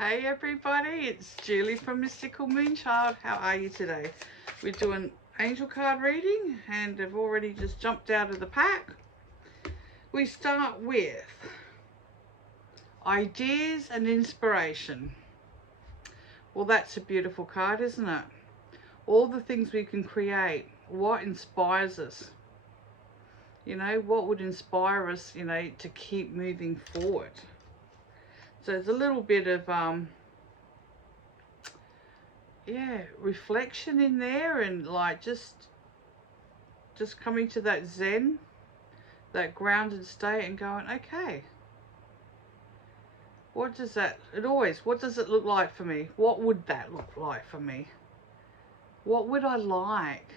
Hey everybody, it's Julie from Mystical Moonchild. How are you today? We're doing angel card reading and I've already just jumped out of the pack. We start with ideas and inspiration. Well, that's a beautiful card, isn't it? All the things we can create. What inspires us? You know, what would inspire us, to keep moving forward? So there's a little bit of reflection in there, and like just coming to that zen, that grounded state, and going, okay, what does it look like for me? What would that look like for me? What would I like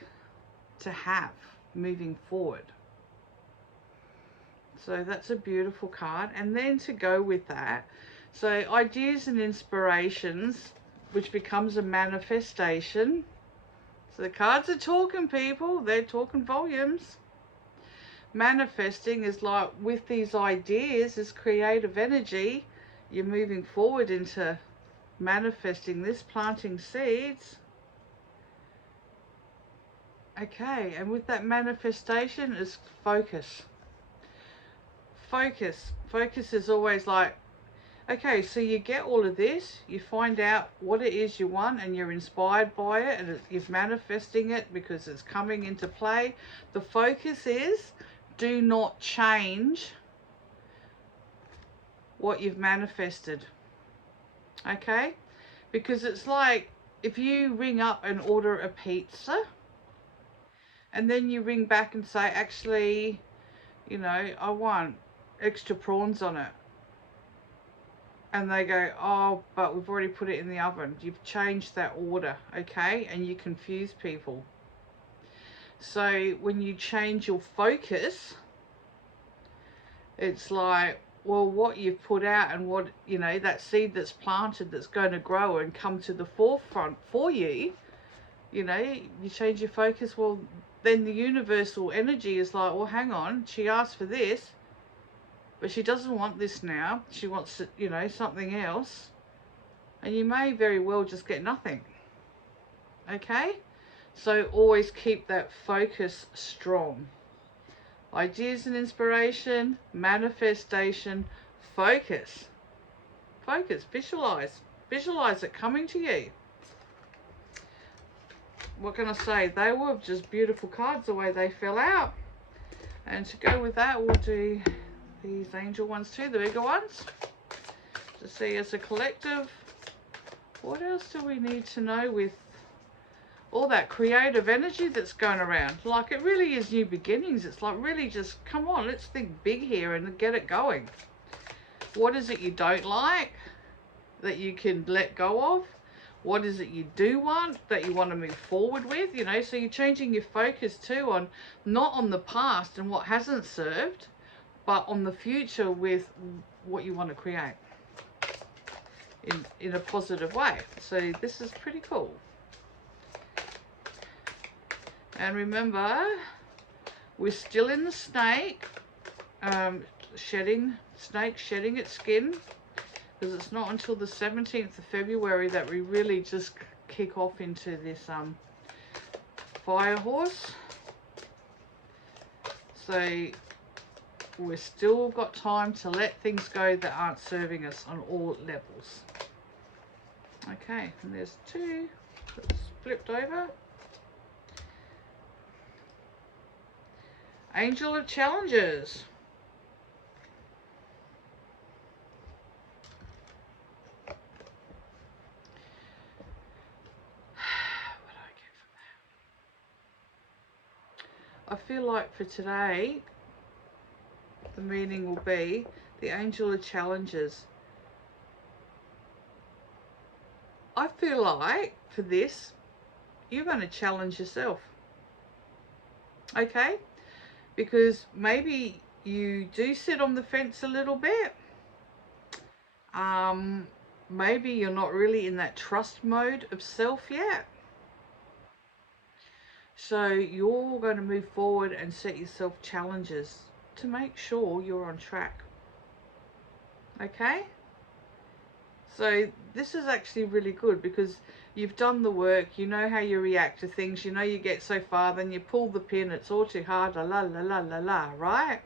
to have moving forward? So that's a beautiful card. And then to go with that, so ideas and inspirations, which becomes a manifestation. So the cards are talking, people. They're talking volumes. Manifesting is like, with these ideas, this creative energy, you're moving forward into manifesting this, planting seeds. Okay, and with that manifestation is focus. Focus is always like, okay, so you get all of this, you find out what it is you want, and you're inspired by it, and you're manifesting it because it's coming into play. The focus is, do not change what you've manifested. Okay? Because it's like if you ring up and order a pizza, and then you ring back and say, actually, I want extra prawns on it. And they go, oh, but we've already put it in the oven. You've changed that order, okay? And you confuse people. So when you change your focus, it's like, well, what you've put out and what, that seed that's planted that's going to grow and come to the forefront for you, you change your focus. Well, then the universal energy is like, well, hang on, she asked for this, but she doesn't want this now. She wants, something else. And you may very well just get nothing. Okay? So always keep that focus strong. Ideas and inspiration, manifestation, focus. Focus, visualize. Visualize it coming to you. What can I say? They were just beautiful cards the way they fell out. And to go with that, we'll do these angel ones too, the bigger ones. To see as a collective, what else do we need to know with all that creative energy that's going around? Like, it really is new beginnings. It's like, really just, come on, let's think big here and get it going. What is it you don't like that you can let go of? What is it you do want that you want to move forward with? So you're changing your focus too on, not on the past and what hasn't served, but on the future with what you want to create in a positive way. So this is pretty cool. And remember, we're still in the snake, shedding its skin, because it's not until the 17th of February that we really just kick off into this fire horse. So we've still got time to let things go that aren't serving us on all levels. Okay, and there's two that's flipped over. Angel of Challenges. What do I get from that? I feel like for today, the meaning will be the Angel of Challenges. I feel like for this, you're going to challenge yourself. Okay? Because maybe you do sit on the fence a little bit. Maybe you're not really in that trust mode of self yet. So you're going to move forward and set yourself challenges to make sure you're on track. Okay? So this is actually really good because you've done the work, you know how you react to things, you know you get so far, then you pull the pin, it's all too hard, la la la la la la, right?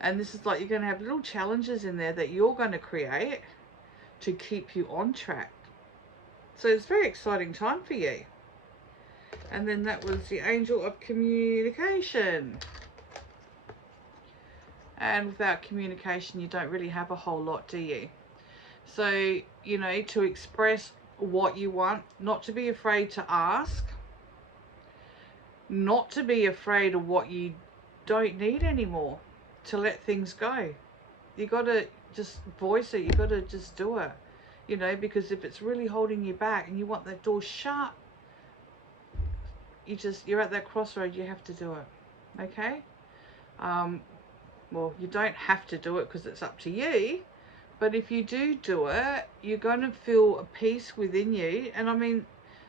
And this is like you're going to have little challenges in there that you're going to create to keep you on track. So it's a very exciting time for you. And then that was the Angel of Communication. And without communication, you don't really have a whole lot, do you? So, you know, to express what you want, not to be afraid to ask, not to be afraid of what you don't need anymore, to let things go. You got to just voice it. You got to just do it, you know, because if it's really holding you back and you want that door shut, you're at that crossroad. You have to do it. Okay. Well, you don't have to do it because it's up to you, but if you do it, you're going to feel a peace within you. And I mean,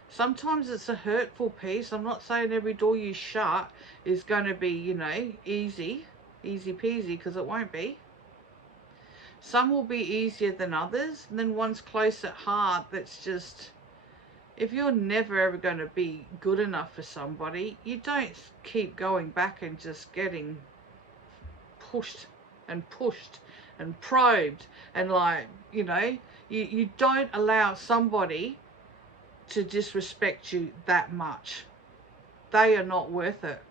sometimes it's a hurtful peace. I'm not saying every door you shut is going to be, you know, easy peasy, because it won't be. Some will be easier than others, and then one's close at heart that's just, if you're never ever going to be good enough for somebody, you don't keep going back and just getting pushed and probed and, like, you know, you don't allow somebody to disrespect you that much. They are not worth it.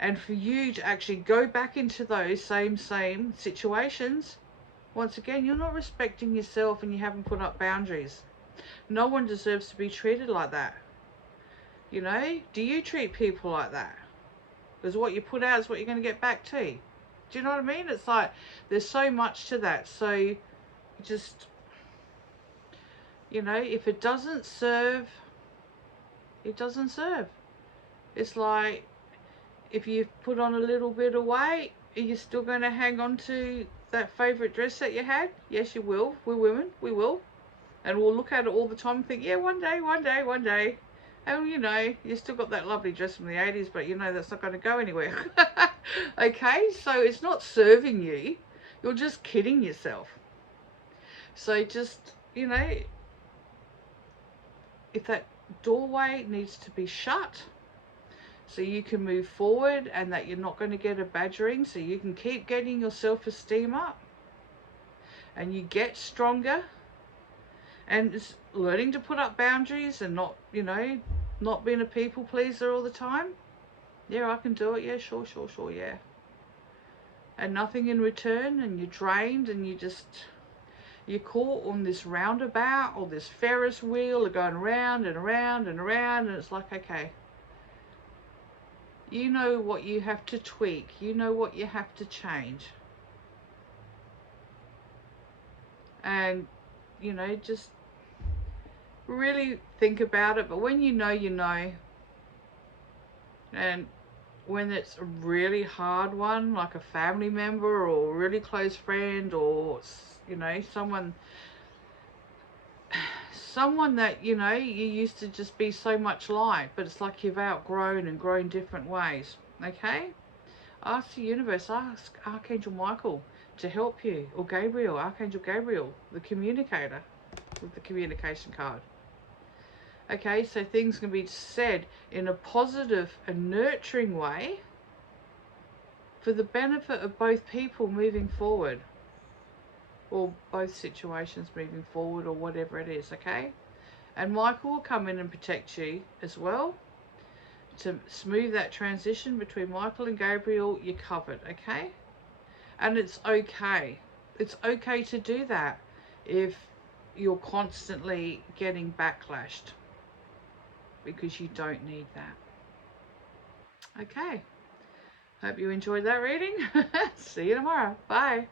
And for you to actually go back into those same situations, once again, you're not respecting yourself and you haven't put up boundaries. No one deserves to be treated like that. You know, do you treat people like that? Because what you put out is what you're going to get back to. Do you know what I mean? It's like, there's so much to that. So just, you know, if it doesn't serve, it doesn't serve. It's like, if you put on a little bit of weight, are you still going to hang on to that favourite dress that you had? Yes, you will. We're women. We will. And we'll look at it all the time and think, yeah, one day. And, you know, you still got that lovely dress from the 80s, but you know that's not going to go anywhere. Okay? So it's not serving you. You're just kidding yourself. So just, you know, if that doorway needs to be shut so you can move forward and that you're not going to get a badgering, so you can keep getting your self-esteem up and you get stronger, and it's learning to put up boundaries and not, you know, not being a people pleaser all the time. Yeah, I can do it. Yeah, sure, yeah. And nothing in return, and you're drained, and you're caught on this roundabout or this Ferris wheel, going round and around and around, and it's like, okay, you know what you have to tweak, you know what you have to change, and, you know, just really think about it. But when you know, you know. And when it's a really hard one, like a family member or a really close friend, or, you know, someone that, you know, you used to just be so much like, but it's like you've outgrown and grown different ways. Okay? Ask the universe, ask Archangel Michael to help you, or Gabriel, Archangel Gabriel, the communicator with the communication card. Okay, so things can be said in a positive and nurturing way for the benefit of both people moving forward, or both situations moving forward, or whatever it is, okay? And Michael will come in and protect you as well to smooth that transition between Michael and Gabriel. You're covered, okay? And it's okay. It's okay to do that if you're constantly getting backlashed, because you don't need that. Okay. Hope you enjoyed that reading. See you tomorrow. Bye.